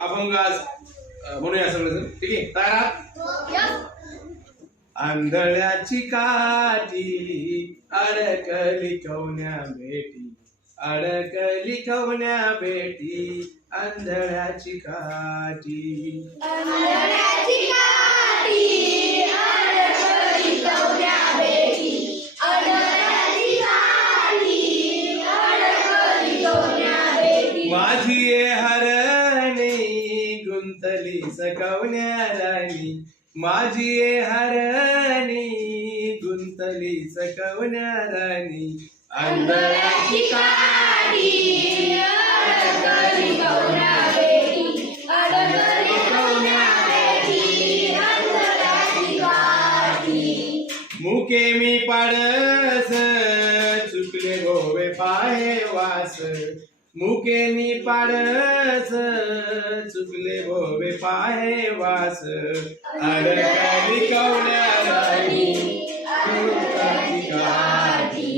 अभंग आज म्हणूया सगळेजण. ठीक आहे, तयार आहात? आंधळ्याची काठी अडकली ठेवण्या भेटी, अडकली ठेवण्या भेटी, आंधळ्याची काठी. आंधळ्याची काठी अडकली ठेवण्या भेटी, आंधळ्याची काठी अडकली ठेवण्या भेटी. माझी ये हरणी गुंतली सकवण्या राणी, माझी ये हरणी गुंतली सकवण्या राणी, आंधळ्याची काठी अडकली ठेवण्या भेटी, अडकली ठेवण्या भेटी, आंधळ्याची काठी. मुके मी पाडस चुकले गोवे पाहे वास, मुके मी पाडस चुकले गोवे पाहे वास, अडकली कवण्या राणी गुंतली काठी,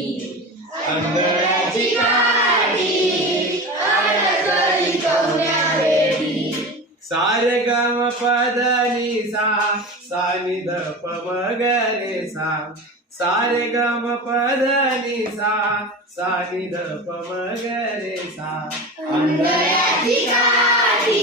आंधळ्याची काठी अडकली ठेवण्या भेटी. सारे गम पदनी सा सानी ध प म ग रे सा, सारे गम पदनी सा सानी ध प म ग रे सा, आंधळ्याची काठी